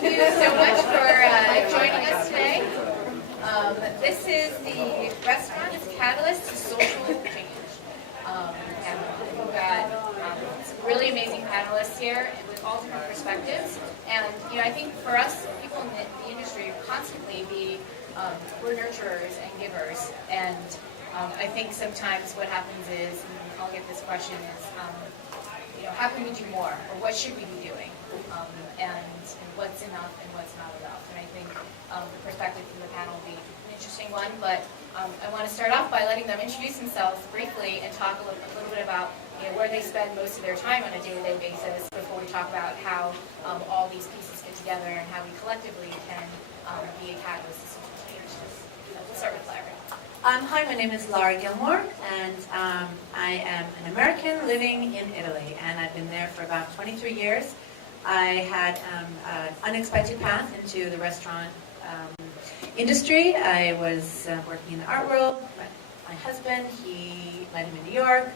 Thank you so much for joining us today. This is the Restaurant as Catalyst to Social Change. And we've got some really amazing panelists here with all different perspectives. And I think for us, people in the industry, constantly we're nurturers and givers. And I think sometimes what happens is, and I'll get this question, is how can we do more, or what should we be doing, and what's enough and what's not enough. And I think the perspective from the panel will be an interesting one, but I want to start off by letting them introduce themselves briefly and talk a little bit about where they spend most of their time on a day-to-day basis before we talk about how all these pieces fit together and how we collectively can be a catalyst to social change. We'll start with Larry. Hi, my name is Gilmore, and I am an American living in Italy, and I've been there for about 23 years. I had an unexpected path into the restaurant industry. I was working in the art world. My husband, he met him in New York,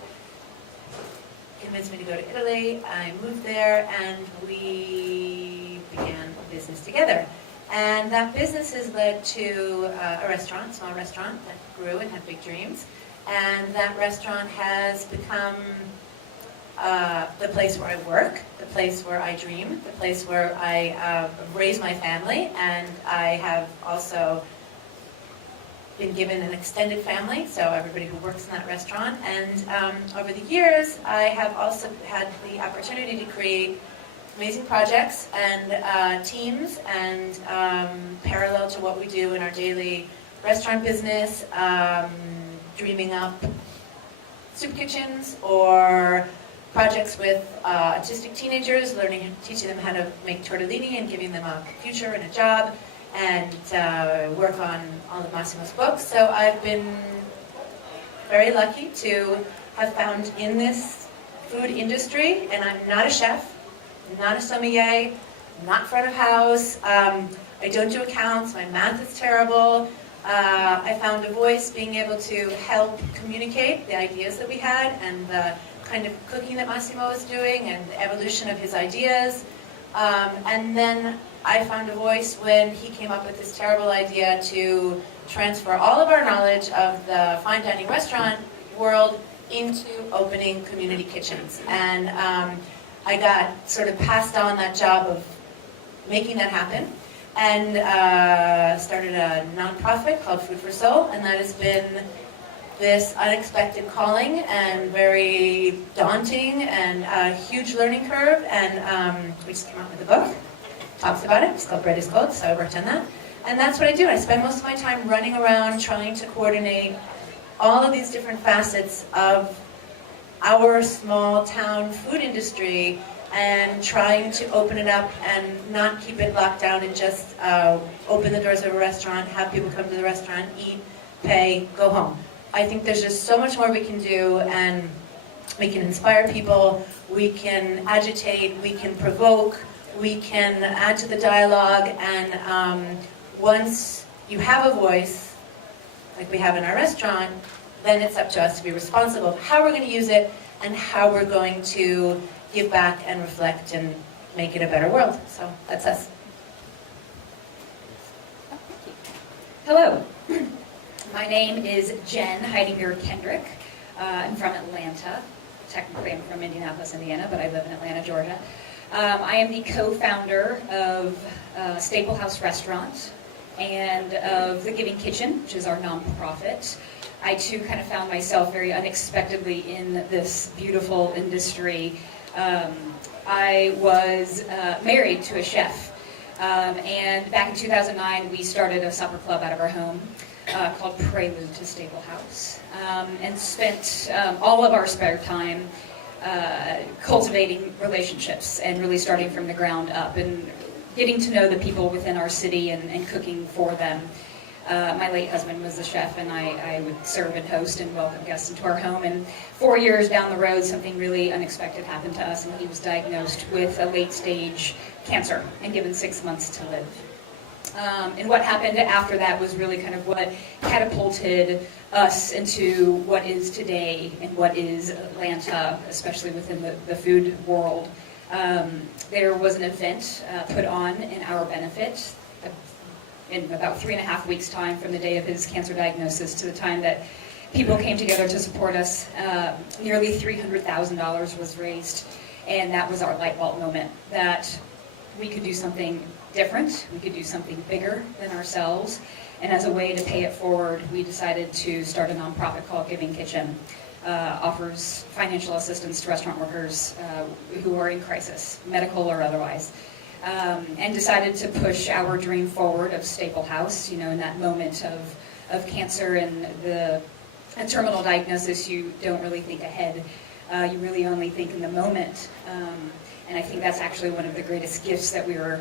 convinced me to go to Italy. I moved there, and we began a business together. And that business has led to a small restaurant that grew and had big dreams. And that restaurant has become the place where I work, the place where I dream, the place where I raise my family. And I have also been given an extended family, so everybody who works in that restaurant. And over the years, I have also had the opportunity to create amazing projects and teams, and parallel to what we do in our daily restaurant business, dreaming up soup kitchens or projects with autistic teenagers, teaching them how to make tortellini and giving them a future and a job, and work on all of Massimo's books. So I've been very lucky to have found in this food industry, and I'm not a chef, not a sommelier, not front of house. I don't do accounts. My math is terrible. I found a voice being able to help communicate the ideas that we had and the kind of cooking that Massimo was doing and the evolution of his ideas. And then I found a voice when he came up with this terrible idea to transfer all of our knowledge of the fine dining restaurant world into opening community kitchens. And I got sort of passed on that job of making that happen, and started a nonprofit called Food for Soul, and that has been this unexpected calling and very daunting and a huge learning curve. And we just came out with a book, talks about it. It's called Bread is Cold, so I worked on that. And that's what I do. I spend most of my time running around trying to coordinate all of these different facets of our small town food industry and trying to open it up and not keep it locked down and just open the doors of a restaurant, have people come to the restaurant, eat, pay, go home. I think there's just so much more we can do, and we can inspire people, we can agitate, we can provoke, we can add to the dialogue, and once you have a voice, like we have in our restaurant, then it's up to us to be responsible for how we're going to use it and how we're going to give back and reflect and make it a better world. So that's us. Hello. My name is Jen Heidegger Kendrick. I'm from Atlanta. Technically I'm from Indianapolis, Indiana, but I live in Atlanta, Georgia. I am the co-founder of Staple House Restaurant and of The Giving Kitchen, which is our nonprofit. I too kind of found myself very unexpectedly in this beautiful industry. I was married to a chef, and back in 2009 we started a supper club out of our home called Prelude to Staple House, and spent all of our spare time cultivating relationships and really starting from the ground up and getting to know the people within our city and cooking for them. My late husband was the chef, and I would serve and host and welcome guests into our home. And 4 years down the road, something really unexpected happened to us, and he was diagnosed with a late-stage cancer and given 6 months to live. And what happened after that was really kind of what catapulted us into what is today and what is Atlanta, especially within the food world. There was an event put on in our benefit in about 3.5 weeks' time from the day of his cancer diagnosis to the time that people came together to support us. Nearly $300,000 was raised, and that was our light bulb moment, that we could do something different, we could do something bigger than ourselves, and as a way to pay it forward, we decided to start a nonprofit called Giving Kitchen. Offers financial assistance to restaurant workers who are in crisis, medical or otherwise, and decided to push our dream forward of Staple House. You know, in that moment of cancer and a terminal diagnosis, you don't really think ahead. You really only think in the moment. And I think that's actually one of the greatest gifts that we were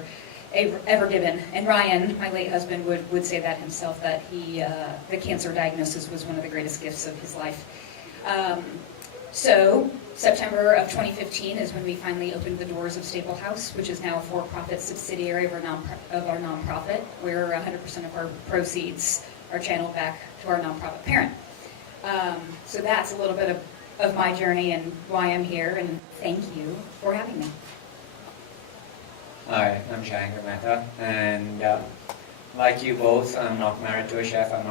ever given. And Ryan, my late husband, would say that himself, that the cancer diagnosis was one of the greatest gifts of his life. So September of 2015 is when we finally opened the doors of Staple House, which is now a for-profit subsidiary of our nonprofit, where 100% of our proceeds are channeled back to our nonprofit parent. So that's a little bit of my journey and why I'm here, and thank you for having me. Hi, I'm Shankar Mehta, and like you both, I'm not married to a chef. I'm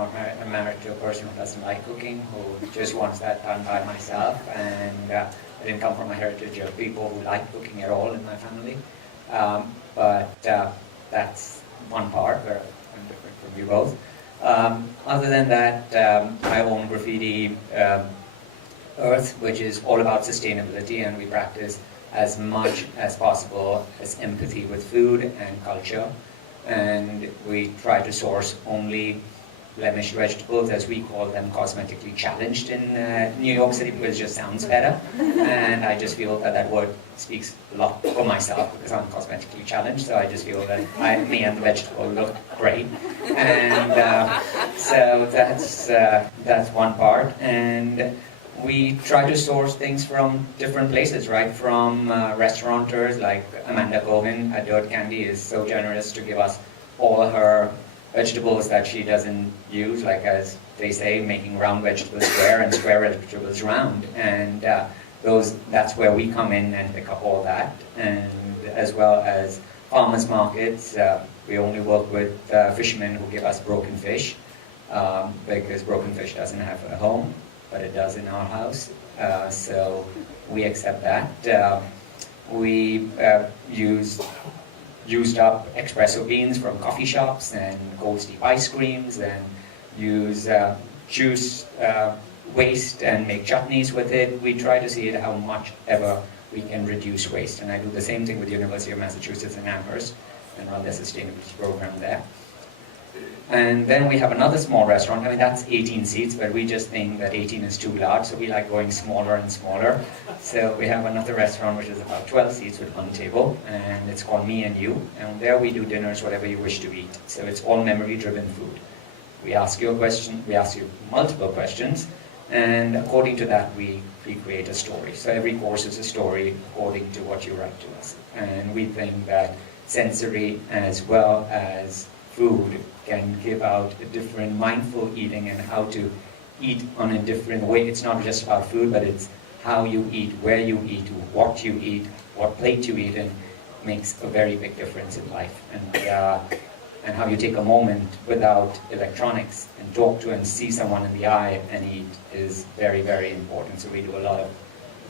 married to a person who doesn't like cooking, who just wants that done by myself. And I didn't come from a heritage of people who like cooking at all in my family. But that's one part where I'm different from you both. Other than that, I own Graffiti Earth, which is all about sustainability, and we practice as much as possible as empathy with food and culture. And we try to source only blemished vegetables, as we call them, cosmetically challenged in New York City, because it just sounds better. And I just feel that that word speaks a lot for myself, because I'm cosmetically challenged, so I just feel that me and the vegetable look great. And so that's one part. And we try to source things from different places, right? From restaurateurs like Amanda Cohen at Dirt Candy is so generous to give us all her vegetables that she doesn't use, like as they say, making round vegetables square and square vegetables round. And that's where we come in and pick up all that. And as well as farmers markets, we only work with fishermen who give us broken fish, because broken fish doesn't have a home, but it does in our house, so we accept that. We use used up espresso beans from coffee shops and Gold Steep ice creams, and use juice waste and make chutneys with it. We try to see how much ever we can reduce waste, and I do the same thing with the University of Massachusetts in Amherst and run their sustainability program there. And then we have another small restaurant. I mean, that's 18 seats, but we just think that 18 is too large, so we like going smaller and smaller. So we have another restaurant which is about 12 seats with one table, and it's called Me and You. And there we do dinners, whatever you wish to eat. So it's all memory-driven food. We ask you a question, we ask you multiple questions, and according to that, we create a story. So every course is a story according to what you write to us. And we think that sensory as well as food can give out a different mindful eating and how to eat on a different way. It's not just about food, but it's how you eat, where you eat, what you eat, what plate you eat, and makes a very big difference in life. And how you take a moment without electronics and talk to and see someone in the eye and eat is very, very important. So we do a lot of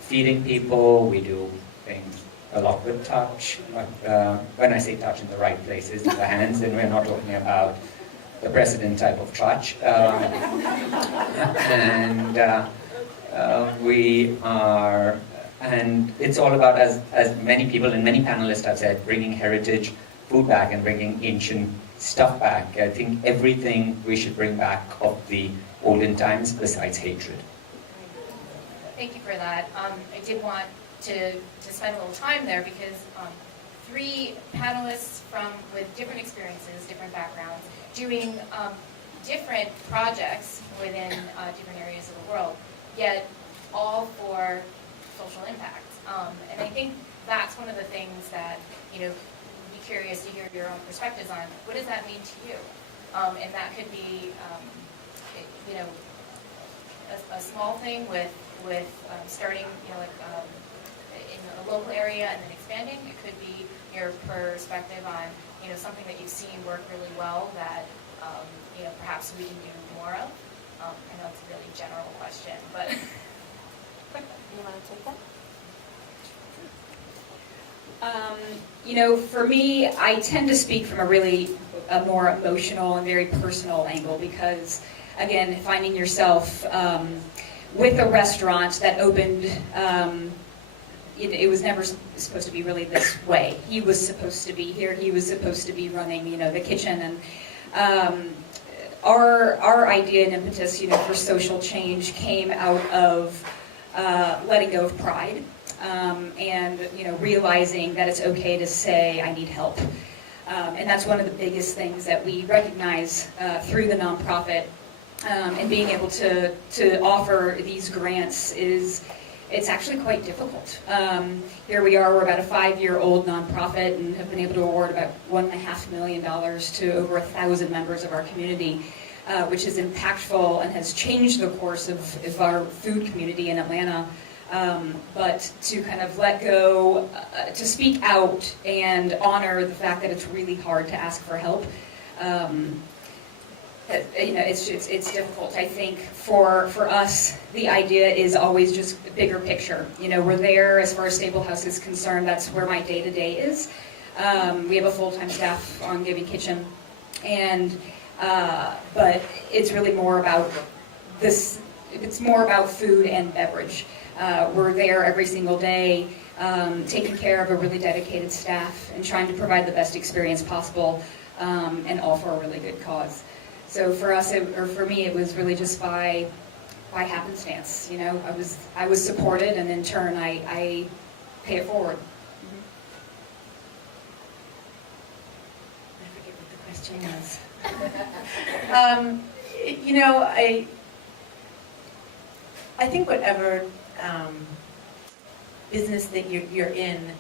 feeding people, we do things a lot with touch. When I say touch, in the right places, in the hands, and we're not talking about the president type of touch. And it's all about, as many people and many panelists have said, bringing heritage food back and bringing ancient stuff back. I think everything we should bring back of the olden times besides hatred. Thank you for that. I did want to spend a little time there because three panelists with different experiences, different backgrounds, doing different projects within different areas of the world, yet all for social impact. And I think that's one of the things that, would be curious to hear your own perspectives on. What does that mean to you? And that could be, a small thing with starting, in a local area and then expanding. It could be your perspective on, something that you've seen work really well that, perhaps we can do more of. I know it's a really general question, but. You want to take that? For me, I tend to speak from a more emotional and very personal angle because, again, finding yourself with a restaurant that opened, it was never supposed to be really this way. He was supposed to be here. He was supposed to be running, the kitchen. And our idea and impetus, for social change came out of letting go of pride. And realizing that it's okay to say I need help, and that's one of the biggest things that we recognize through the nonprofit, and being able to offer these grants it's actually quite difficult. Here we are, we're about a 5-year-old nonprofit and have been able to award about $1.5 million to over 1,000 members of our community, which is impactful and has changed the course of our food community in Atlanta. But to kind of let go, to speak out and honor the fact that it's really hard to ask for help, it's difficult. I think for us, the idea is always just bigger picture. We're there as far as Stable House is concerned. That's where my day-to-day is. We have a full-time staff on Giving Kitchen, and but it's really more about this. It's more about food and beverage. We're there every single day, taking care of a really dedicated staff and trying to provide the best experience possible, and all for a really good cause. So for us, or for me, it was really just by happenstance. I was supported, and in turn, I pay it forward. I forget what the question was. I think whatever business that you're in,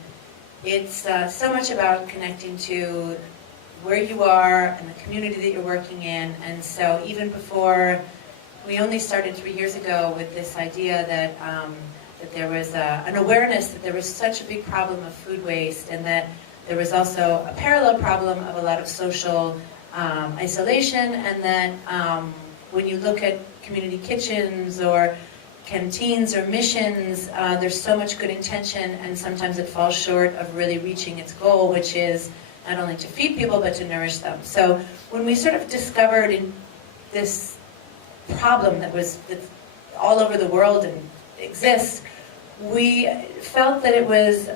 it's so much about connecting to where you are and the community that you're working in. And so even before, we only started 3 years ago with this idea that that there was an awareness that there was such a big problem of food waste, and that there was also a parallel problem of a lot of social isolation, and that when you look at community kitchens or canteens or missions, there's so much good intention, and sometimes it falls short of really reaching its goal, which is not only to feed people, but to nourish them. So when we sort of discovered this problem that's all over the world and exists, we felt that it was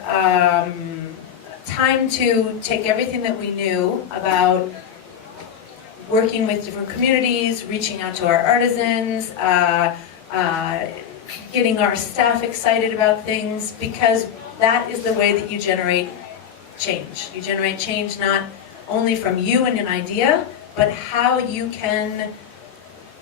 time to take everything that we knew about working with different communities, reaching out to our artisans, getting our staff excited about things, because that is the way that you generate change. You generate change not only from you and an idea, but how you can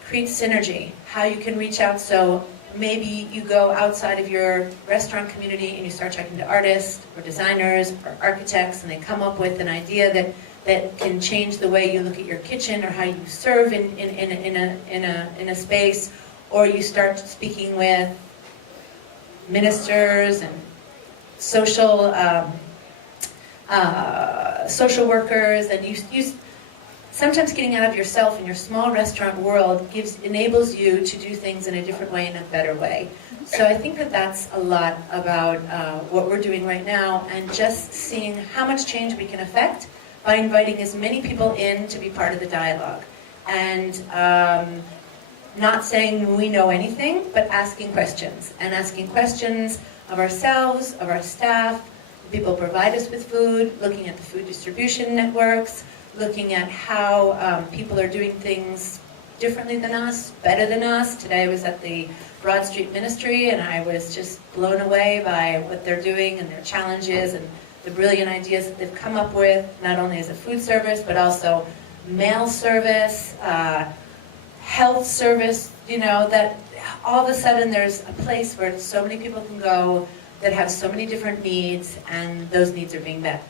create synergy, how you can reach out. So maybe you go outside of your restaurant community and you start talking to artists or designers or architects, and they come up with an idea that can change the way you look at your kitchen or how you serve in a space. Or you start speaking with ministers and social workers, and you sometimes getting out of yourself in your small restaurant world enables you to do things in a different way, in a better way. So I think that's a lot about what we're doing right now, and just seeing how much change we can affect by inviting as many people in to be part of the dialogue. And not saying we know anything, but asking questions. And asking questions of ourselves, of our staff, people provide us with food, looking at the food distribution networks, looking at how people are doing things differently than us, better than us. Today I was at the Broad Street Ministry, and I was just blown away by what they're doing and their challenges and the brilliant ideas that they've come up with, not only as a food service, but also mail service, health service, that all of a sudden there's a place where so many people can go that have so many different needs, and those needs are being met.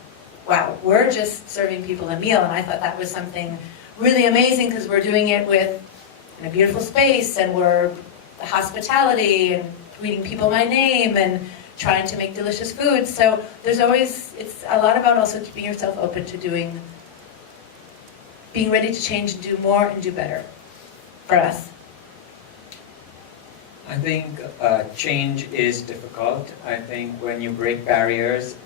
Wow, we're just serving people a meal, and I thought that was something really amazing, because we're doing it in a beautiful space, and we're hospitality and greeting people by name and trying to make delicious food. So there's always, it's a lot about also keeping yourself open to being ready to change and do more and do better for us. I think change is difficult. I think when you break barriers,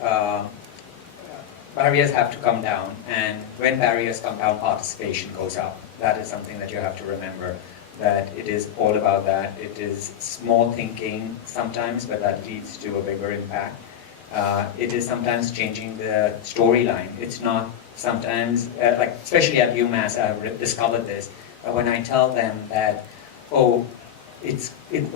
barriers have to come down, and when barriers come down, participation goes up. That is something that you have to remember, that it is all about that. It is small thinking sometimes, but that leads to a bigger impact. It is sometimes changing the storyline. It's not sometimes, like especially at UMass, I've discovered this, when I tell them that, oh,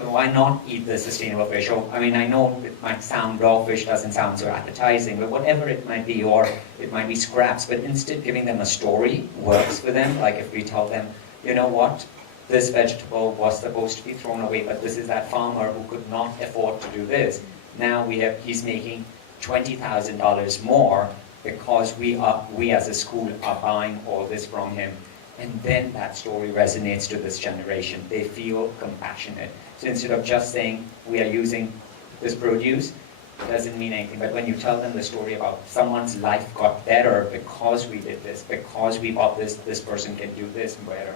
why not eat the sustainable fish? Or, I mean, I know it might sound raw fish doesn't sound so appetizing, but whatever it might be, or it might be scraps, but instead giving them a story works for them. Like if we tell them, you know what, this vegetable was supposed to be thrown away, but this is that farmer who could not afford to do this. Now he's making $20,000 more because we as a school are buying all this from him. And then that story resonates to this generation. They feel compassionate. So instead of just saying, we are using this produce, it doesn't mean anything. But when you tell them the story about someone's life got better because we did this, because we bought this, this person can do this better,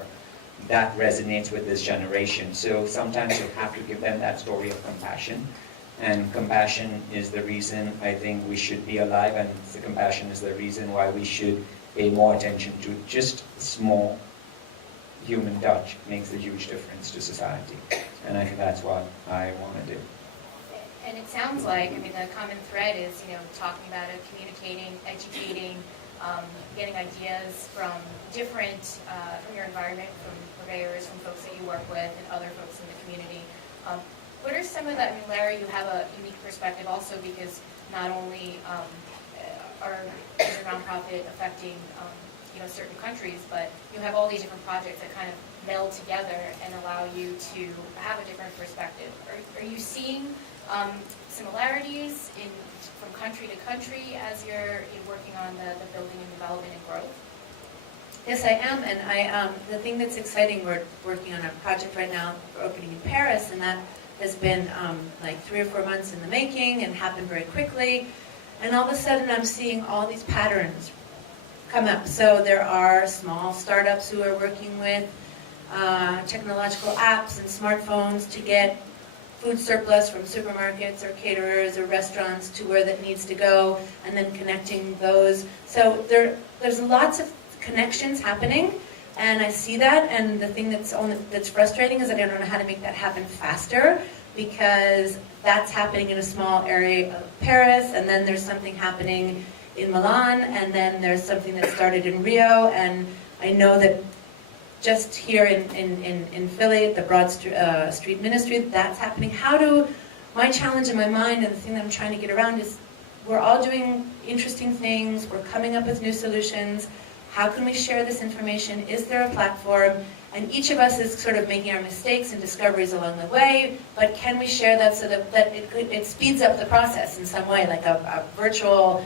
that resonates with this generation. So sometimes you have to give them that story of compassion. And compassion is the reason I think we should be alive, and the compassion is the reason why we should pay more attention to just small human touch. Makes a huge difference to society. And I think that's what I want to do. And it sounds like, I mean, the common thread is, talking about it, communicating, educating, getting ideas from different, from your environment, from purveyors, from folks that you work with, and other folks in the community. What are some of that? I mean, Larry, you have a unique perspective also, because not only is your nonprofit affecting certain countries, but you have all these different projects that kind of meld together and allow you to have a different perspective. Are you seeing similarities from country to country as you're working on the building and development and growth? Yes, I am, and the thing that's exciting, we're working on a project right now for opening in Paris, and that has been like 3 or 4 months in the making and happened very quickly. And all of a sudden I'm seeing all these patterns come up. So there are small startups who are working with technological apps and smartphones to get food surplus from supermarkets or caterers or restaurants to where that needs to go, and then connecting those. So there's lots of connections happening, and I see that, and the thing that's frustrating is that I don't know how to make that happen faster, because that's happening in a small area of Paris, and then there's something happening in Milan, and then there's something that started in Rio, and I know that just here in Philly at the Broad Street Ministry, that's happening. My challenge in my mind, and the thing that I'm trying to get around is, we're all doing interesting things, we're coming up with new solutions. How can we share this information? Is there a platform? And each of us is sort of making our mistakes and discoveries along the way, but can we share that so that it speeds up the process in some way, like a virtual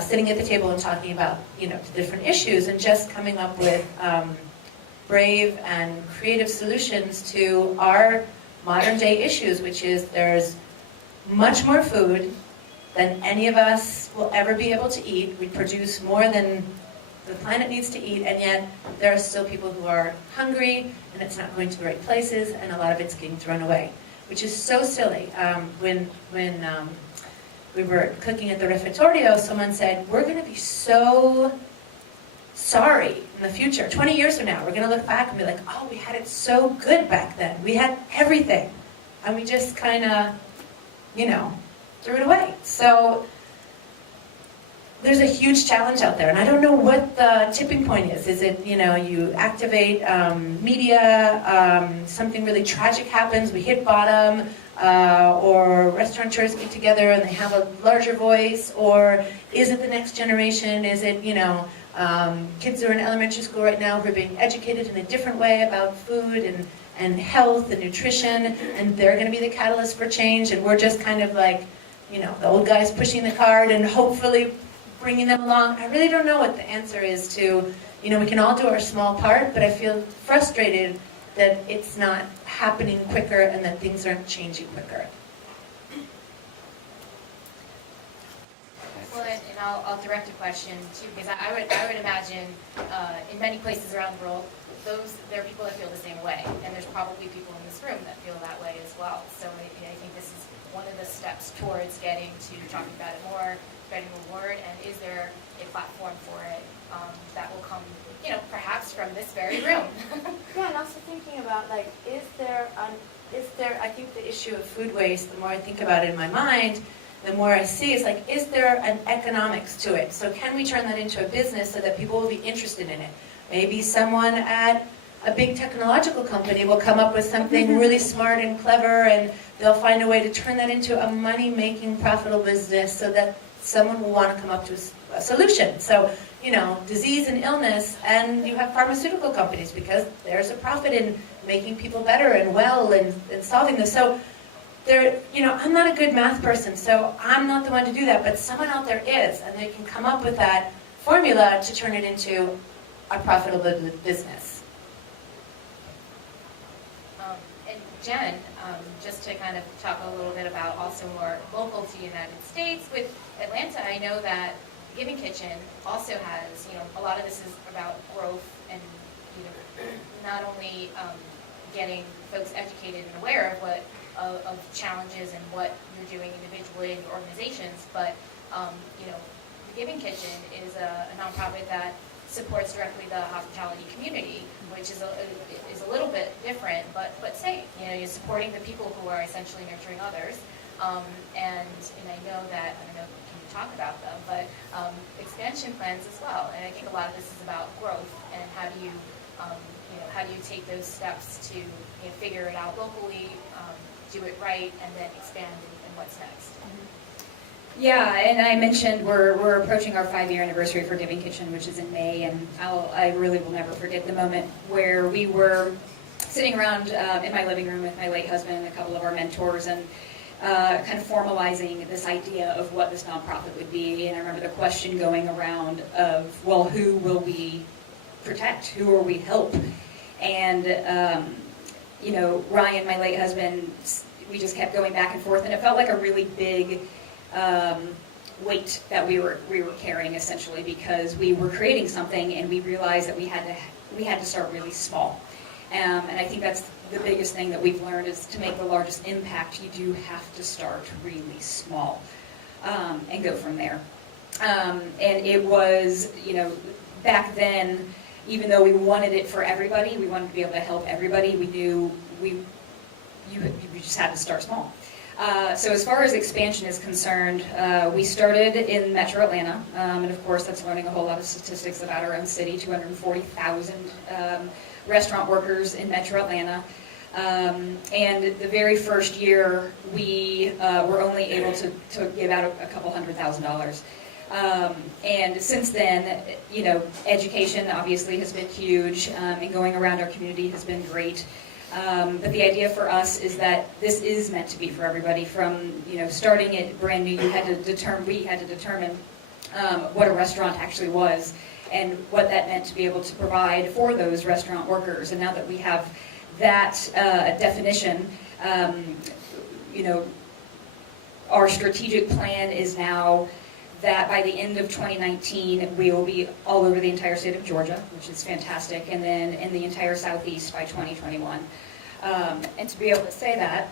sitting at the table and talking about different issues, and just coming up with brave and creative solutions to our modern day issues, which is there's much more food than any of us will ever be able to eat. We produce more than the planet needs to eat, and yet there are still people who are hungry, and it's not going to the right places, and a lot of it's getting thrown away, which is so silly. When we were cooking at the refectorio, someone said, we're going to be so sorry in the future, 20 years from now, we're going to look back and be like, oh, we had it so good back then. We had everything, and we just kind of, threw it away. So there's a huge challenge out there, and I don't know what the tipping point is. Is it, you activate media, something really tragic happens, we hit bottom, or restaurateurs get together and they have a larger voice, or is it the next generation? Is it, kids who are in elementary school right now who are being educated in a different way about food and health and nutrition, and they're going to be the catalyst for change, and we're just kind of like, the old guys pushing the cart and hopefully bringing them along. I really don't know what the answer is to, we can all do our small part, but I feel frustrated that it's not happening quicker and that things aren't changing quicker. I'll direct a question to, because I would imagine in many places around the world, there are people that feel the same way, and there's probably people in this room that feel that way as well. So I think this is one of the steps towards getting to talking about it more, spreading the word, and is there a platform for it that will come, perhaps from this very room. Yeah, and also thinking about, like, is there, I think the issue of food waste, the more I think about it in my mind, the more I see, it's like, is there an economics to it? So can we turn that into a business so that people will be interested in it? Maybe someone at a big technological company will come up with something really smart and clever, and they'll find a way to turn that into a money-making, profitable business so that someone will want to come up to a solution. So, disease and illness, and you have pharmaceutical companies because there's a profit in making people better and well and solving this. So, I'm not a good math person, so I'm not the one to do that, but someone out there is, and they can come up with that formula to turn it into a profitable business. And Jen, just to kind of talk a little bit about also more local to the United States, with Atlanta, I know that Giving Kitchen also has, a lot of this is about growth and, not only getting folks educated and aware of what of challenges and what you're doing individually in your organizations, but the Giving Kitchen is a nonprofit that supports directly the hospitality community, which is a little bit different, but same. You're supporting the people who are essentially nurturing others, and I know that, I don't know, can you talk about them, but expansion plans as well. And I think a lot of this is about growth and how do you take those steps to figure it out locally, do it right, and then expand and what's next. Yeah, and I mentioned we're approaching our 5-year anniversary for Giving Kitchen, which is in May, and I really will never forget the moment where we were sitting around in my living room with my late husband and a couple of our mentors, and kind of formalizing this idea of what this nonprofit would be. And I remember the question going around of, well, who will we protect? Who will we help? And Ryan, my late husband, we just kept going back and forth, and it felt like a really big weight that we were carrying, essentially, because we were creating something and we realized that we had to start really small. And I think that's the biggest thing that we've learned, is to make the largest impact, you do have to start really small and go from there. And it was, back then, even though we wanted it for everybody, we wanted to be able to help everybody, we knew you just had to start small. So as far as expansion is concerned, we started in Metro Atlanta, and of course that's learning a whole lot of statistics about our own city, 240,000 restaurant workers in Metro Atlanta. And the very first year, we were only able to give out a couple $100,000. And since then, education obviously has been huge, and going around our community has been great. But the idea for us is that this is meant to be for everybody. From starting it brand new, we had to determine what a restaurant actually was and what that meant to be able to provide for those restaurant workers. And now that we have that definition, our strategic plan is now that by the end of 2019, we will be all over the entire state of Georgia, which is fantastic, and then in the entire Southeast by 2021. And to be able to say that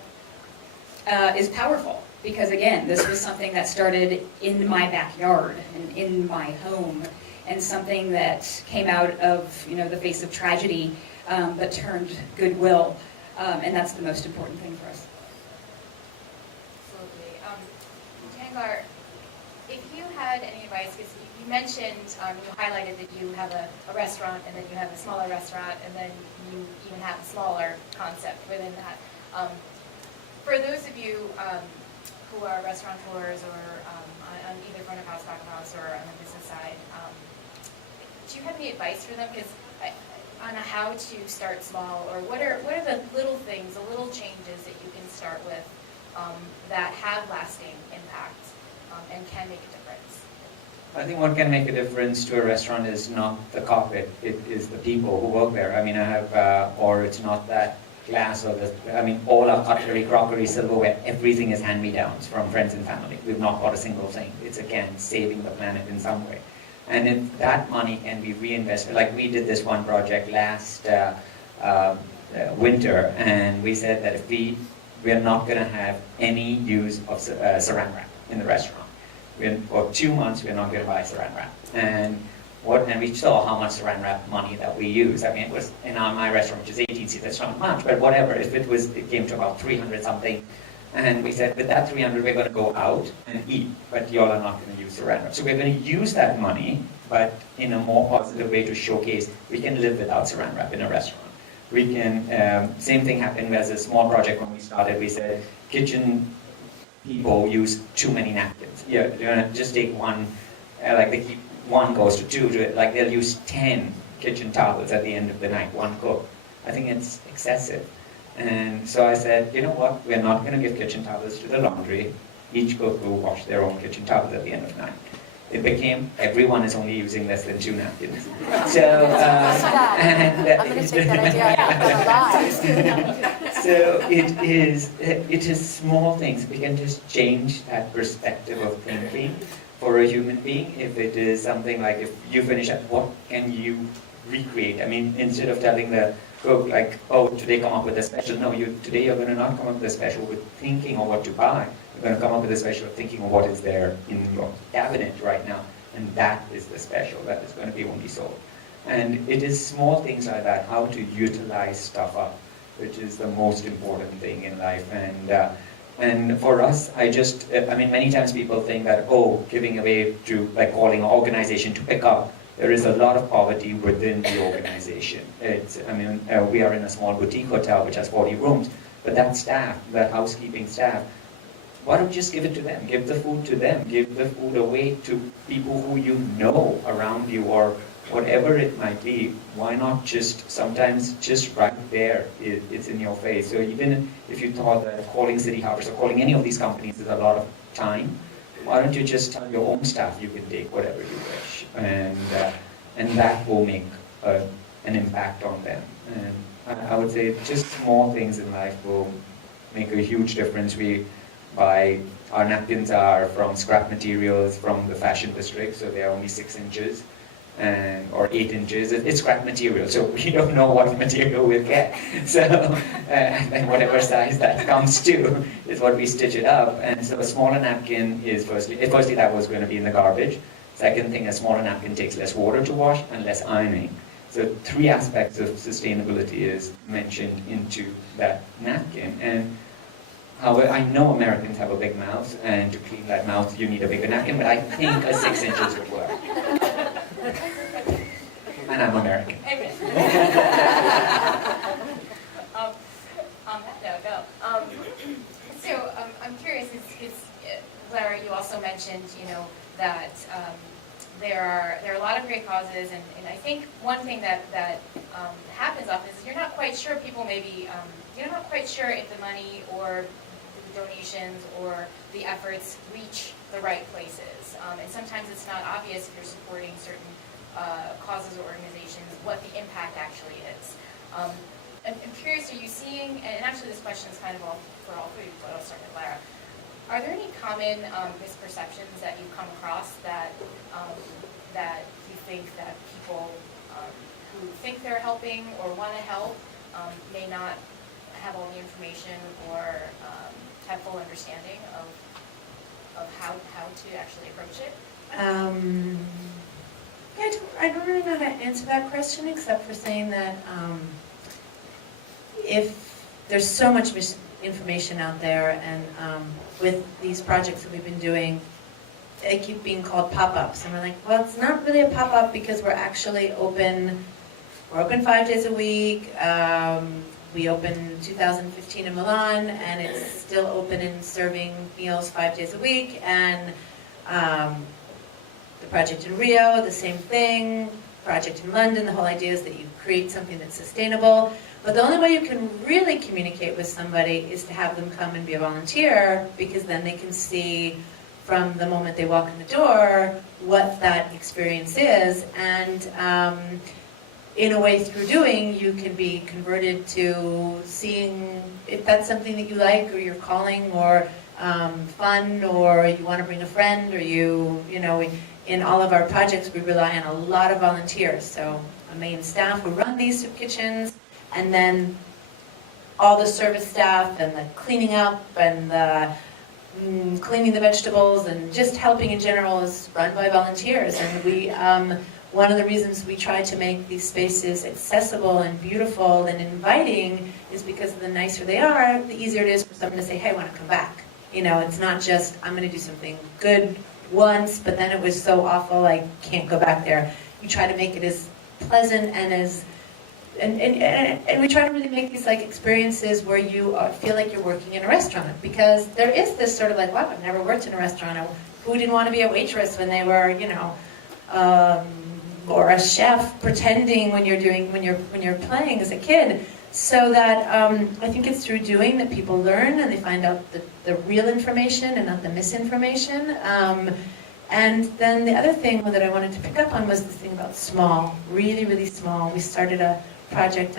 is powerful, because again, this was something that started in my backyard and in my home, and something that came out of the face of tragedy, but turned goodwill, and that's the most important thing for us. Absolutely. Tangar, if you had any advice, because you mentioned, you highlighted that you have a restaurant, and then you have a smaller restaurant, and then you even have a smaller concept within that. For those of you who are restaurateurs or on either front of house, back of house, or on the business side, do you have any advice for them? Because on how to start small, or what are the little things, the little changes that you can start with that have lasting impact and can make a difference? I think what can make a difference to a restaurant is not the carpet, it is the people who work there. I mean, or it's not that glass or all our cutlery, crockery, silverware, everything is hand-me-downs from friends and family. We've not bought a single thing. It's again saving the planet in some way. And if that money can be reinvested, like we did this one project last winter, and we said that if we're not going to have any use of saran wrap in the restaurant. For 2 months, we're not going to buy saran wrap. And we saw how much saran wrap money that we use. I mean, it was in my restaurant, which is 18 seats, that's not much, but whatever. If it came to about 300 something, and we said, with that 300, we're going to go out and eat, but y'all are not going to use saran wrap. So we're going to use that money, but in a more positive way to showcase we can live without saran wrap in a restaurant. We can, same thing happened as a small project when we started. We said, kitchen people use too many napkins. Yeah, just take one, one goes to two, they'll use 10 kitchen towels at the end of the night, one cook. I think it's excessive. And so I said, you know what, we're not going to give kitchen towels to the laundry. Each cook will wash their own kitchen towels at the end of the night. It became, everyone is only using less than 2 napkins. So, I'm going to take that idea. So it is small things. We can just change that perspective of thinking for a human being. If it is something like, if you finish at, what can you recreate? I mean, instead of telling the cook like, oh, today come up with a special. No, today you're going to not come up with a special with thinking of what to buy. You're going to come up with a special thinking of what is there in your cabinet right now. And that is the special that is going to be only sold. And it is small things like that, how to utilize stuff up, which is the most important thing in life. And for us, many times people think that, oh, giving away to, like calling an organization to pick up, there is a lot of poverty within the organization. We are in a small boutique hotel which has 40 rooms, but that staff, that housekeeping staff, why don't you just give it to them? Give the food to them. Give the food away to people who you know around you, or whatever it might be. Why not sometimes just right there, it's in your face. So even if you thought that calling City Harvest or calling any of these companies is a lot of time, why don't you just tell your own staff you can take whatever you wish, and that will make an impact on them. And I would say just small things in life will make a huge difference. Our napkins are from scrap materials from the fashion district, so they're only 6 inches or 8 inches. It's scrap material, so we don't know what material we'll get. So, and whatever size that comes to is what we stitch it up. And so a smaller napkin is firstly that was going to be in the garbage. Second thing, a smaller napkin takes less water to wash and less ironing. So 3 aspects of sustainability is mentioned into that napkin. And however, I know Americans have a big mouth, and to clean that mouth you need a bigger napkin, but I think a 6 inches would work. And I'm American. So I'm curious, Lara, you also mentioned, that there are a lot of great causes, and I think one thing that happens often is you're not quite sure, you're not quite sure if the money or the donations or the efforts reach the right places. And sometimes it's not obvious if you're supporting certain causes or organizations what the impact actually is. I'm curious, are you seeing, and actually this question is kind of for all 3, but I'll start with Lara. Are there any common misperceptions that you've come across that you think that people who think they're helping or want to help may not have all the information or have full understanding of how to actually approach it? I don't really know how to answer that question, except for saying that if there's so much information out there, and with these projects that we've been doing, they keep being called pop-ups, and we're like, well, it's not really a pop-up because we're actually open. We're open 5 days a week. We opened 2015 in Milan, and it's still open and serving meals 5 days a week. And the project in Rio, the same thing. Project in London, the whole idea is that you create something that's sustainable. But the only way you can really communicate with somebody is to have them come and be a volunteer, because then they can see from the moment they walk in the door what that experience is. And in a way, through doing, you can be converted to seeing if that's something that you like, or you're calling, or fun, or you want to bring a friend, or you know, in all of our projects, we rely on a lot of volunteers. So a main staff who run these soup kitchens, and then all the service staff, and the cleaning up, and the cleaning the vegetables, and just helping in general is run by volunteers. And we, one of the reasons we try to make these spaces accessible and beautiful and inviting is because the nicer they are, the easier it is for someone to say, hey, I want to come back. You know, it's not just, I'm going to do something good once, but then it was so awful I can't go back there. You try to make it as pleasant and as, and we try to really make these like experiences where you feel like you're working in a restaurant, because there is this sort of like, wow, I've never worked in a restaurant. Who didn't want to be a waitress when they were, you know, or a chef pretending when you're playing as a kid. So that I think it's through doing that people learn, and they find out the real information and not the misinformation. And then the other thing that I wanted to pick up on was this thing about small, really, really small. We started a project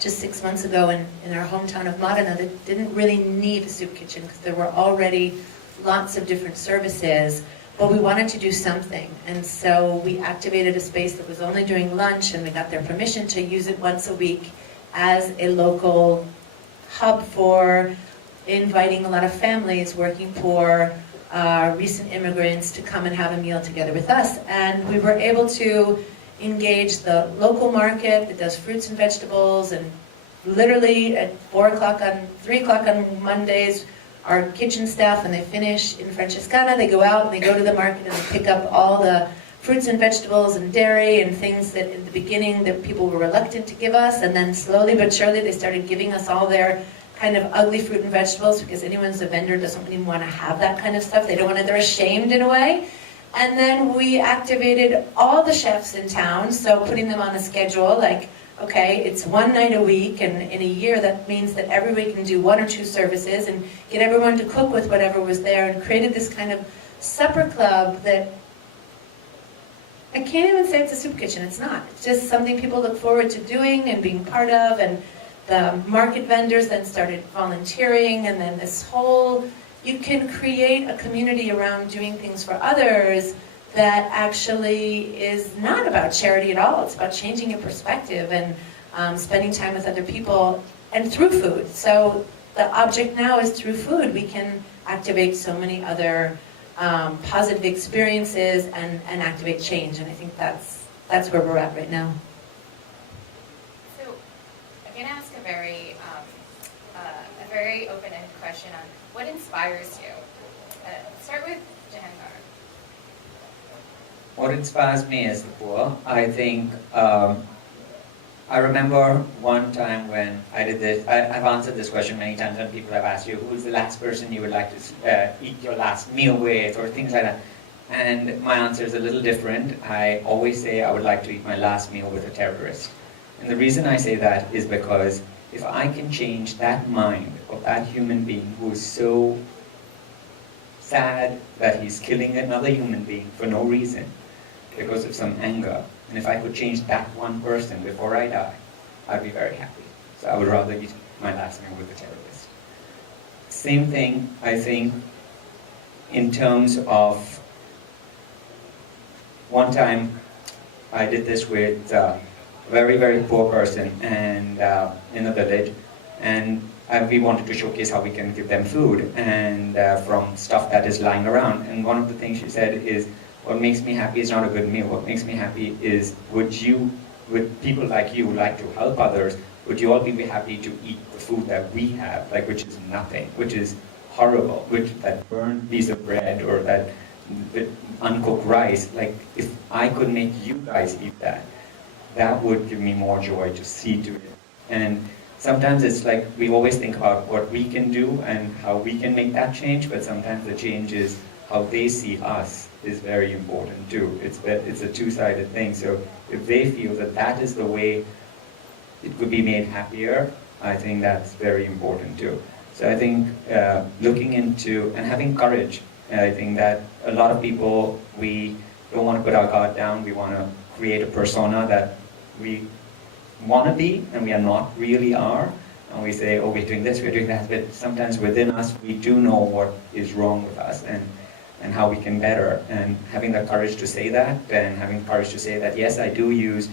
just 6 months ago in our hometown of Modena that didn't really need a soup kitchen because there were already lots of different services. But we wanted to do something, and so we activated a space that was only during lunch, and we got their permission to use it once a week as a local hub for inviting a lot of families, working poor, recent immigrants to come and have a meal together with us. And we were able to engage the local market that does fruits and vegetables, and literally at 3 o'clock on Mondays, our kitchen staff, when they finish in Francescana, they go out and they go to the market and they pick up all the fruits and vegetables and dairy and things that in the beginning that people were reluctant to give us, and then slowly but surely they started giving us all their kind of ugly fruit and vegetables, because anyone who's a vendor doesn't even want to have that kind of stuff. They don't want to, they're ashamed in a way. And then we activated all the chefs in town, so putting them on a schedule, like, okay, it's one night a week, and in a year that means that every week can do 1 or 2 services, and get everyone to cook with whatever was there, and created this kind of supper club that, I can't even say it's a soup kitchen, it's not. It's just something people look forward to doing and being part of, and the market vendors then started volunteering, and then this whole, you can create a community around doing things for others that actually is not about charity at all. It's about changing your perspective and spending time with other people, and through food. So the object now is through food. We can activate so many other positive experiences and activate change. And I think that's where we're at right now. So I'm going to ask a very open-ended question on what inspires you. Start with Jahangar. What inspires me is the poor. I think, I remember one time when I did this, I've answered this question many times when people have asked you, who's the last person you would like to eat your last meal with, or things like that. And my answer is a little different. I always say I would like to eat my last meal with a terrorist. And the reason I say that is because if I can change that mind of that human being who is so sad that he's killing another human being for no reason, because of some anger, and if I could change that one person before I die, I'd be very happy. So I would rather eat my last meal with a terrorist. Same thing, I think, in terms of, one time I did this with a very, very poor person and in a village, and we wanted to showcase how we can give them food and from stuff that is lying around. And one of the things she said is, what makes me happy is not a good meal. What makes me happy is, would people like you like to help others, would you all be happy to eat the food that we have, like, which is nothing, which is horrible, that burned piece of bread, or that uncooked rice. Like, if I could make you guys eat that, that would give me more joy to see to it. And sometimes it's like, we always think about what we can do and how we can make that change, but sometimes the change is how they see us is very important too. It's a two-sided thing. So if they feel that that is the way it could be made happier, I think that's very important too. So I think looking into and having courage, I think that a lot of people, we don't want to put our guard down. We want to create a persona that we want to be and we are not really are. And we say, oh, we're doing this, we're doing that, but sometimes within us we do know what is wrong with us and how we can better. And having the courage to say that, and having the courage to say that, yes, I do use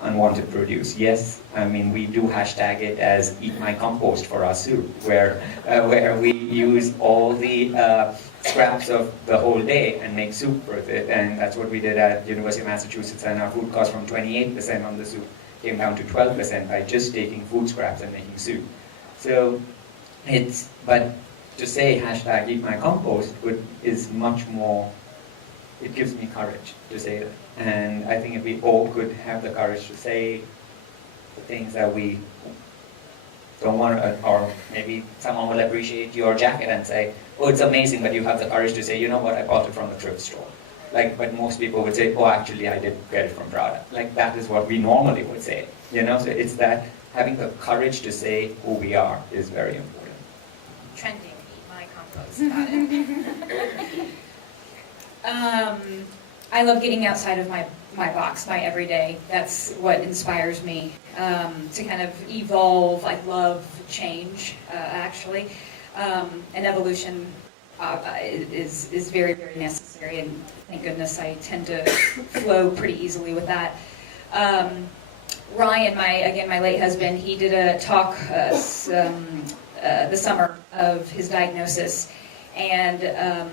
unwanted produce. Yes, I mean, we do hashtag it as eat my compost for our soup, where we use all the scraps of the whole day and make soup with it. And that's what we did at University of Massachusetts, and our food cost from 28% on the soup came down to 12% by just taking food scraps and making soup. So but to say hashtag eat my compost is much more, it gives me courage to say that. And I think if we all could have the courage to say the things that we don't want, or maybe someone will appreciate your jacket and say, oh, it's amazing, but you have the courage to say, you know what, I bought it from the thrift store. Like, but most people would say, oh, actually, I did get it from Prada. Like, that is what we normally would say, you know? So it's that having the courage to say who we are is very important. Trending, eat my compost. Got it. I love getting outside of my box, my everyday. That's what inspires me to kind of evolve. I love change, actually. And evolution is very, very necessary, and thank goodness I tend to flow pretty easily with that. Ryan, my late husband, he did a talk the summer of his diagnosis, and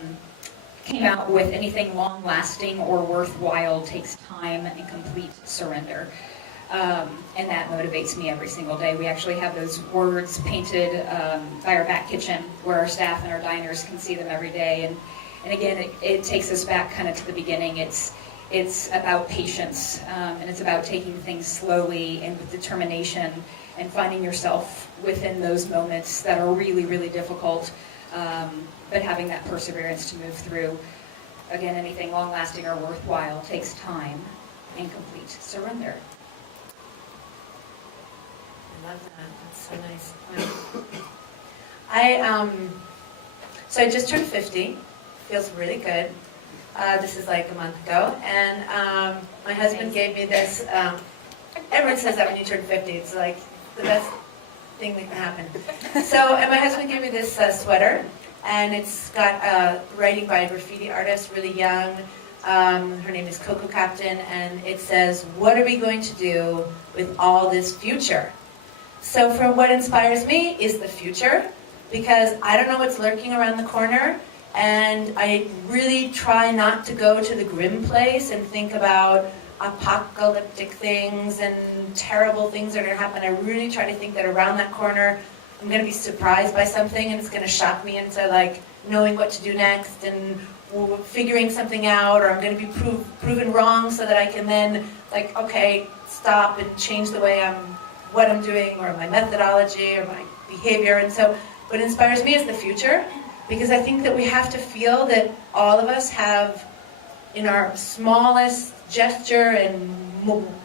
came out with anything long-lasting or worthwhile takes time and complete surrender. And that motivates me every single day. We actually have those words painted by our back kitchen where our staff and our diners can see them every day. And again, it takes us back kind of to the beginning. It's about patience, and it's about taking things slowly and with determination and finding yourself within those moments that are really, really difficult, but having that perseverance to move through. Again, anything long-lasting or worthwhile takes time and complete surrender. I love that. That's so nice. So I just turned 50. Feels really good. This is like a month ago, and my husband gave me this. Everyone says that when you turn 50, it's like the best thing that can happen. So, and my husband gave me this sweater, and it's got writing by a graffiti artist, really young. Her name is Coco Captain, and it says, "What are we going to do with all this future?" So for what inspires me is the future, because I don't know what's lurking around the corner, and I really try not to go to the grim place and think about apocalyptic things and terrible things that are going to happen. I really try to think that around that corner I'm going to be surprised by something, and it's going to shock me into like knowing what to do next and figuring something out, or I'm going to be proven wrong so that I can then like, okay, stop and change the way what I'm doing, or my methodology, or my behavior. And so what inspires me is the future, because I think that we have to feel that all of us have, in our smallest gesture and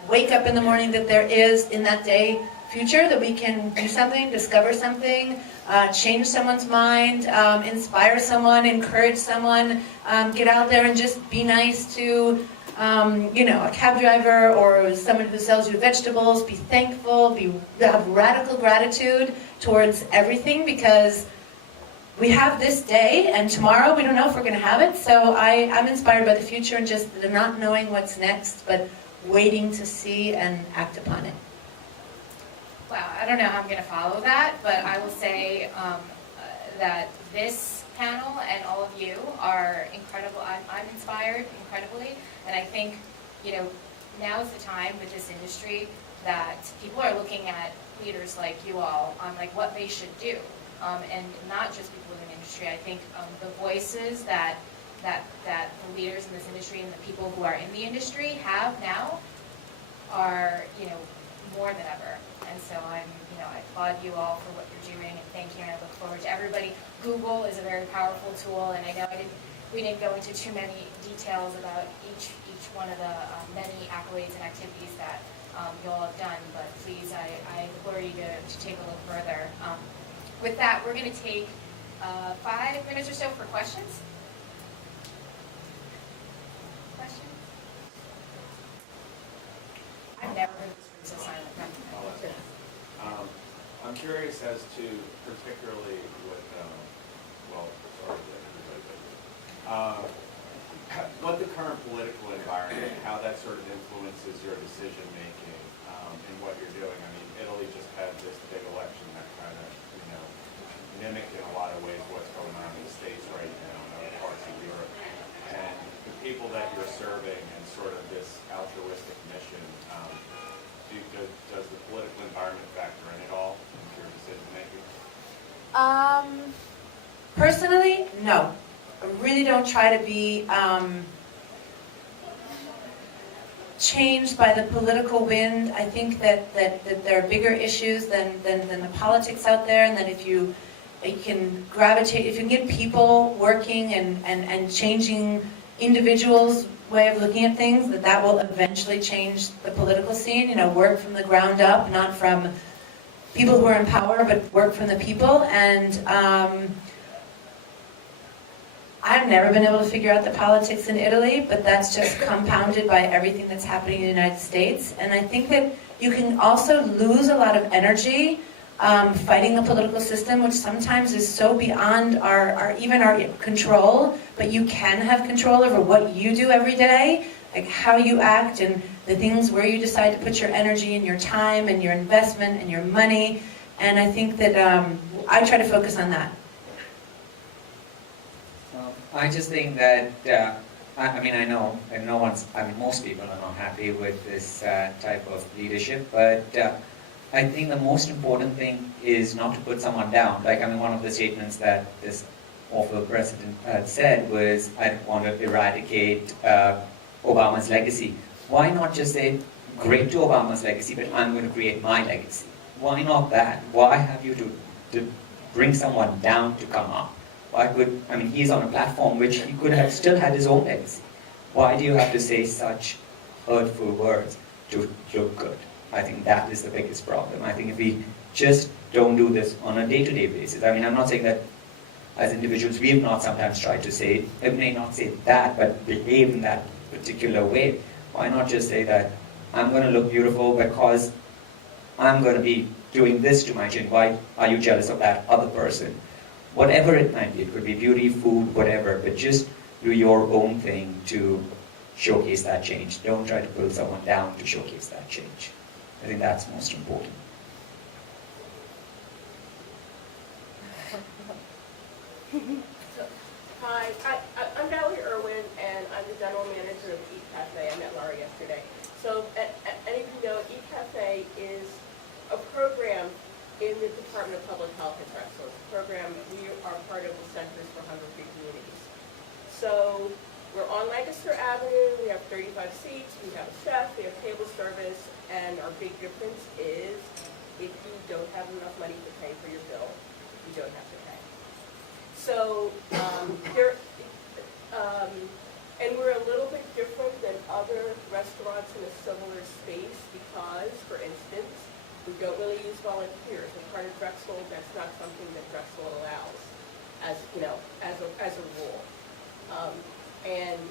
wake up in the morning, that there is in that day future, that we can do something, discover something, change someone's mind, inspire someone, encourage someone, get out there and just be nice to a cab driver or someone who sells you vegetables. Be thankful, have radical gratitude towards everything, because we have this day, and tomorrow we don't know if we're going to have it. So I'm inspired by the future, and just the not knowing what's next, but waiting to see and act upon it. Wow, I don't know how I'm going to follow that, but I will say that this panel and all of you are incredible. I'm inspired incredibly, and I think, now is the time with this industry that people are looking at leaders like you all on like what they should do, and not just people in the industry. I think the voices that the leaders in this industry and the people who are in the industry have now are more than ever. And so I applaud you all for what you're doing, and thank you, and I look forward to everybody. Google is a very powerful tool, and I know we didn't go into too many details about each one of the many accolades and activities that you all have done, but please, I implore you to take a look further. With that, we're going to take 5 minutes or so for questions. Questions? I've never heard this I'm curious as to, particularly with, well, sorry, everybody, what the current political environment, how that sort of influences your decision making in what you're doing. I mean, Italy just had this big election that kind of, mimicked in a lot of ways what's going on in the States right now and other parts of Europe. And the people that you're serving and sort of this altruistic mission, does the political environment factor in at all into your decision making? Personally, no. I really don't try to be changed by the political wind. I think that there are bigger issues than the politics out there, and that if you can gravitate, if you can get people working and changing individuals' way of looking at things, that will eventually change the political scene. Work from the ground up, not from people who are in power, but work from the people. And I've never been able to figure out the politics in Italy, but that's just compounded by everything that's happening in the United States. And I think that you can also lose a lot of energy fighting the political system, which sometimes is so beyond our control, but you can have control over what you do every day, like how you act and the things where you decide to put your energy and your time and your investment and your money. And I think that I try to focus on that. I just think that, I know most people are not happy with this type of leadership, but I think the most important thing is not to put someone down. One of the statements that this awful president said was, I want to eradicate Obama's legacy. Why not just say, great to Obama's legacy, but I'm going to create my legacy? Why not that? Why have you to bring someone down to come up? He's on a platform which he could have still had his own legacy. Why do you have to say such hurtful words to look good? I think that is the biggest problem. I think if we just don't do this on a day-to-day basis, I'm not saying that as individuals we have not sometimes tried to say, it may not say that, but behave in that particular way. Why not just say that I'm going to look beautiful because I'm going to be doing this to my chin. Why are you jealous of that other person? Whatever it might be, it could be beauty, food, whatever, but just do your own thing to showcase that change. Don't try to pull someone down to showcase that change. I think that's most important. Hi, I'm Valerie Irwin, and I'm the general manager of Eat Cafe. I met Laura yesterday. So, any of you know, Eat Cafe is a program in the Department of Public Health at Drexel. It's a program, we are part of the Centers for Hunger-Free Communities. So, we're on Lancaster Avenue, we have 35 seats, we have a chef, we have table service, and our big difference is if you don't have enough money to pay for your bill, you don't have to pay. So, and we're a little bit different than other restaurants in a similar space because, for instance, we don't really use volunteers. And part of Drexel, that's not something that Drexel allows, as a rule. And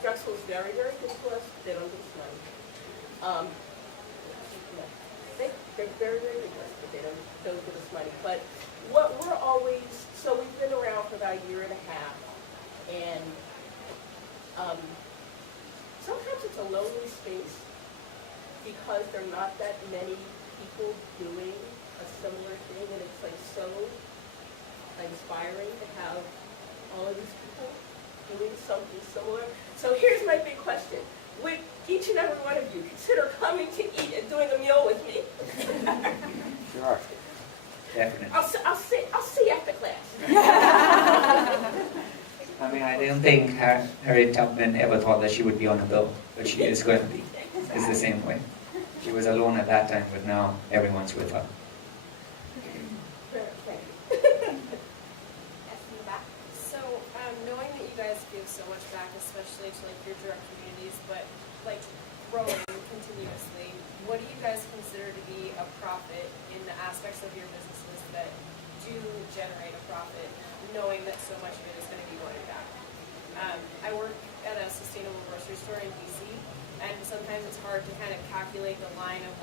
Drexel is very, very good to us. They don't give us money. They're very, very good to us, but they don't give us money. But what we're always, so we've been around for about a year and a half, and sometimes it's a lonely space because there are not that many people doing a similar thing, and it's like so inspiring to have all of these people doing something similar. So here's my big question. Would each and every one of you consider coming to eat and doing a meal with me? Sure. Definitely. I'll see you after class. I don't think Harriet Tubman ever thought that she would be on a bill, but she is going to be. It's the same way. She was alone at that time, but now everyone's with her. So, knowing that you guys give so much back, especially to your direct communities, but growing continuously, what do you guys consider to be a profit in the aspects of your businesses that do generate a profit, knowing that so much of it is going to be going back? I work at a sustainable grocery store in DC, and sometimes it's hard to kind of calculate the line of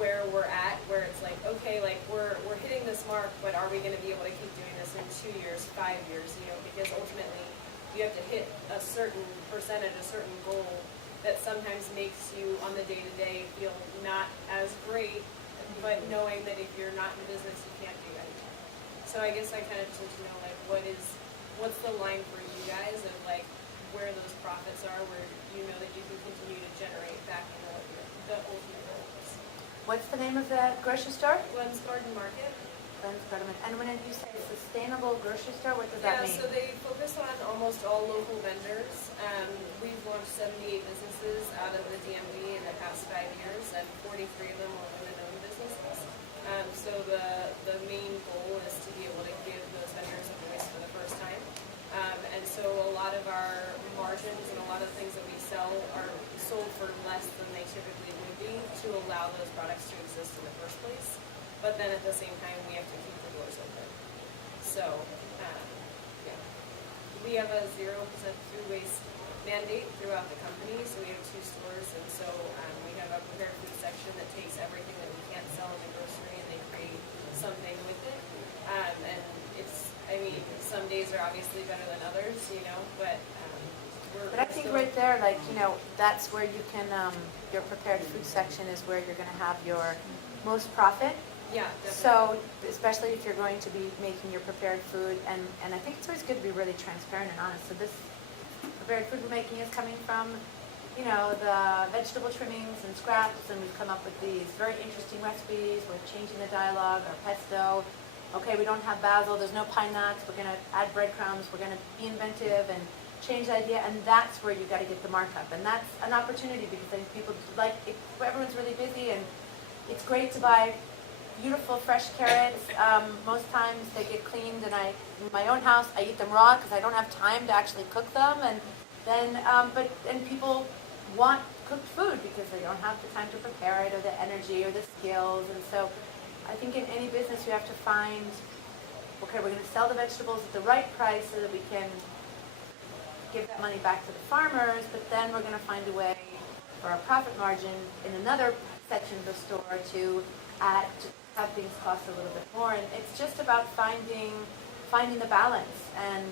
where we're at, where it's like, okay, like we're hitting this mark, but are we going to be able to keep doing this in 2 years, 5 years, you know, because ultimately you have to hit a certain percentage, a certain goal that sometimes makes you on the day-to-day feel not as great, but knowing that if you're not in business, you can't do anything. So I guess I kind of just want to know, like, what's the line for you guys of like where those profits are, where you know that you can continue to generate back into what the ultimate goal is. What's the name of the grocery store? Glenn's Garden Market. Glenn's Garden. And when you say sustainable grocery store, what does that mean? So they focus on almost all local vendors. We've launched 78 businesses out of the DMV in the past 5 years, and 43 of them are women-owned businesses. So the main goal is to be able to give those vendors a voice for the first time. And so a lot of our margins and a lot of things that we sell are sold for less than they typically would be to allow those products to exist in the first place. But then at the same time, we have to keep the doors open. So, yeah. We have a 0% food waste mandate throughout the company. So we have 2 stores, and so we have a prepared food section that takes everything that we can't sell in the grocery and they create something with it. And it's, I mean, some days are obviously better than others, you know, but But I think right there, like, you know, that's where you can, your prepared food section is where you're going to have your most profit. yeah, definitely. So, especially if you're going to be making your prepared food, and I think it's always good to be really transparent and honest. So this prepared food we're making is coming from, you know, the vegetable trimmings and scraps, and we've come up with these very interesting recipes. We're changing the dialogue, our pesto. Okay, we don't have basil, there's no pine nuts, we're going to add breadcrumbs, we're going to be inventive and change the idea, and that's where you got to get the markup. And that's an opportunity because I think people like, everyone's really busy, and it's great to buy beautiful fresh carrots. Most times they get cleaned, and in my own house, I eat them raw because I don't have time to actually cook them. And then, and people want cooked food because they don't have the time to prepare it, or the energy, or the skills. And so, I think in any business you have to find, okay, we're going to sell the vegetables at the right price so that we can give that money back to the farmers, but then we're going to find a way for our profit margin in another section of the store to have things cost a little bit more. And it's just about finding the balance. And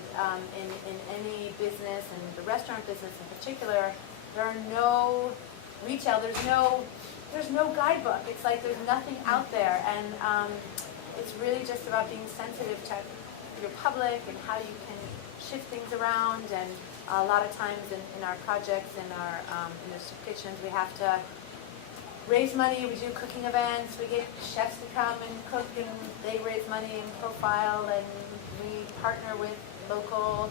in any business, and the restaurant business in particular, there are no retail, there's no guidebook. It's like there's nothing out there. And it's really just about being sensitive to your public and how you can shift things around. And a lot of times in our projects, in the soup kitchens, we have to raise money. We do cooking events. We get chefs to come and cook, and they raise money and profile. And we partner with local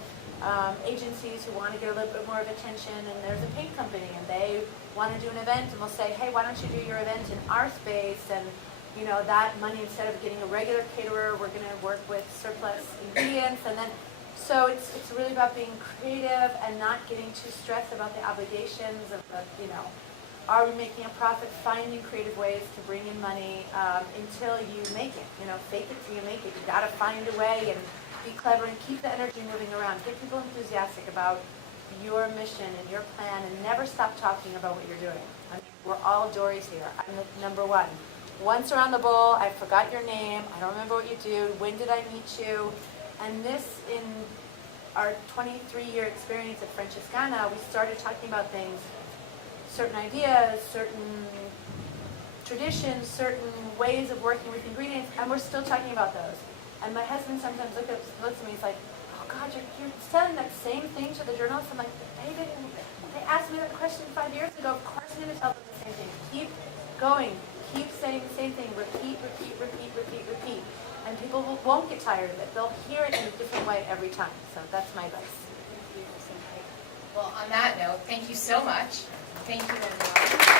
agencies who want to get a little bit more of attention. And there's a paint company, and they want to do an event, and we'll say, hey, why don't you do your event in our space? And you know, that money, instead of getting a regular caterer, we're going to work with surplus ingredients. And then, so it's really about being creative and not getting too stressed about the obligations of you know, are we making a profit? Finding creative ways to bring in money until you make it. You know, fake it till you make it. You got to find a way and be clever and keep the energy moving around. Get people enthusiastic about your mission and your plan, and never stop talking about what you're doing. I mean, we're all Dories here. I'm the number one. Once around the bowl, I forgot your name. I don't remember what you do. When did I meet you? And this, in our 23-year experience at Francescana, we started talking about things, certain ideas, certain traditions, certain ways of working with ingredients, and we're still talking about those. And my husband sometimes looks at me, he's like, oh God, you're selling that same thing to the journalists? I'm like, they asked me that question 5 years ago. Of course I'm going to tell them the same thing. Keep going. Keep saying the same thing. Repeat, repeat, repeat, repeat, repeat. And people won't get tired of it. They'll hear it in a different way every time. So that's my advice. Well, on that note, thank you so much. Thank you, everyone.